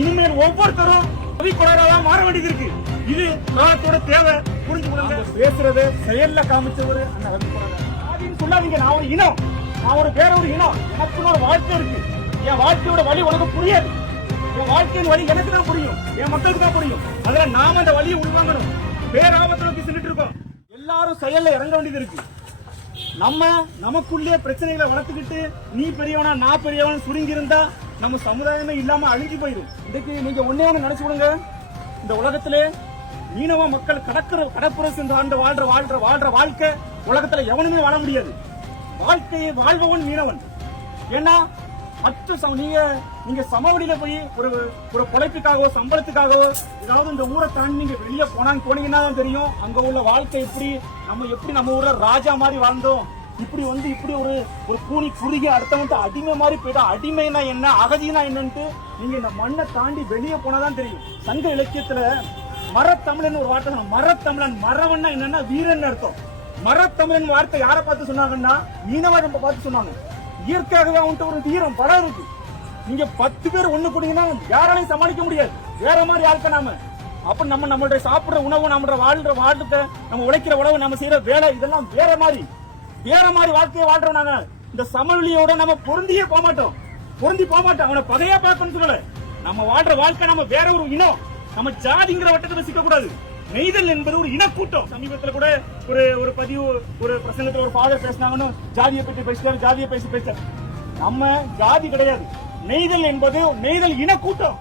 இனிமேல் ஒவ்வொருத்தரும் பொதுக்குழாதான் மாற வேண்டியது இருக்கு. இது காலத்தோட தேவை. புரிஞ்சுக்கொள்ளுங்க. பேசுறது செயல்ல காமிச்சவரு அந்த ரவிக்குமார் சொல்லாதீங்க. நான் ஒரு இனம், நான் ஒரு வேற ஒரு இனம். எனக்கு ஒரு வாழ்க்கை இருக்கு. என் வாழ்க்கையோட வழி உனக்கு புரியாது. என் வாழ்க்கையின் வழி எனக்கு தான் புரியும், என் மக்களுக்கு தான் புரியும். அதனால நாம அந்த வழியை உள்வாங்கணும். பேராபத்தை நோக்கி சென்றுட்டு இருக்கோம். எல்லாரும் செயல்ல இறங்க வேண்டியது இருக்கு. நம்ம நமக்குள்ளே பிரச்சனைகளை வளர்த்துக்கிட்டு நீ பெரியவனா நான் பெரியவன் சுருங்கி இருந்தா நம்ம சமுதாயமே இல்லாம அழிஞ்சு போயிடும். இன்னைக்கு நீங்க ஒன்னே ஒண்ணு நினைச்சு கொடுங்க. இந்த உலகத்திலே மீனவ மக்கள் கடற்புற சென்று வாழ்ற வாழ்க்கை உலகத்துல எவனுமே வாழ முடியாது. வாழ்க்கையை வாழ்பவன் மீனவன். ஏன்னா மற்ற நீங்க சமவெளியில போய் ஒரு பொழைப்புக்காகவோ சம்பளத்துக்காகவோ ஏதாவது இந்த ஊரை தாண்டி நீங்க வெளியே போனீங்கன்னா தான் தெரியும் அங்க உள்ள வாழ்க்கை எப்படி நம்ம ஊர்ல ராஜா மாதிரி வாழ்ந்தோம். இப்படி ஒரு கூனி குறுகி அடுத்தவங்க அடிமை மாதிரி போயிட்டா. அடிமைனா என்ன, அகதினா என்னன்ட்டு நீங்க இந்த மண்ணை தாண்டி வெளியே போனாதான் தெரியும். சங்க இலக்கியத்துல மரத்தமிழன் ஒரு வார்த்தை, மரத்தமிழன் மரவன்னா என்னன்னா வீரன் அர்த்தம். மரத்தமிழன் வார்த்தை யாரை பார்த்து சொன்னாங்கன்னா மீனவரை பார்த்து சொன்னாங்க. இயற்கையாகவே அவன்கிட்ட ஒரு வீரம் பலம் இருக்கு. நீங்க 10 பேர் ஒண்ணு போட்டீங்கன்னா யாராலையும் சமாளிக்க முடியாது. வேற மாதிரி ஆட்கள் நாம. அப்ப நம்மளுடைய சாப்பிடுற உணவு, நம்மளோட வாழ்க்கை, நம்ம உழைக்கிற உணவு, நம்ம செய்யற வேலை இதெல்லாம் வேற மாதிரி வாழ்க்கையை வாழ்றோம். நாங்க இந்த சமவெளியோட நம்ம பொருந்தி போக மாட்டோம். அவனை பகையா பார்க்கணும்னு சொல்லல. நம்ம வாழ்ற வாழ்க்கை நம்ம வேற ஒரு இனம். நம்ம ஜாதிங்கிற வட்டத்தை வசிக்க கூடாது. நெய்தல் என்பது ஒரு இனக்கூட்டம். சமீபத்தில் கூட ஒரு பதிவு ஒரு பிரசங்கத்துல ஒரு ஃபாதர் பேசினாங்கன்னு ஜாதியை பற்றி பேசிட்டாரு. நம்ம ஜாதி கிடையாது. நெய்தல் என்பது இனக்கூட்டம்.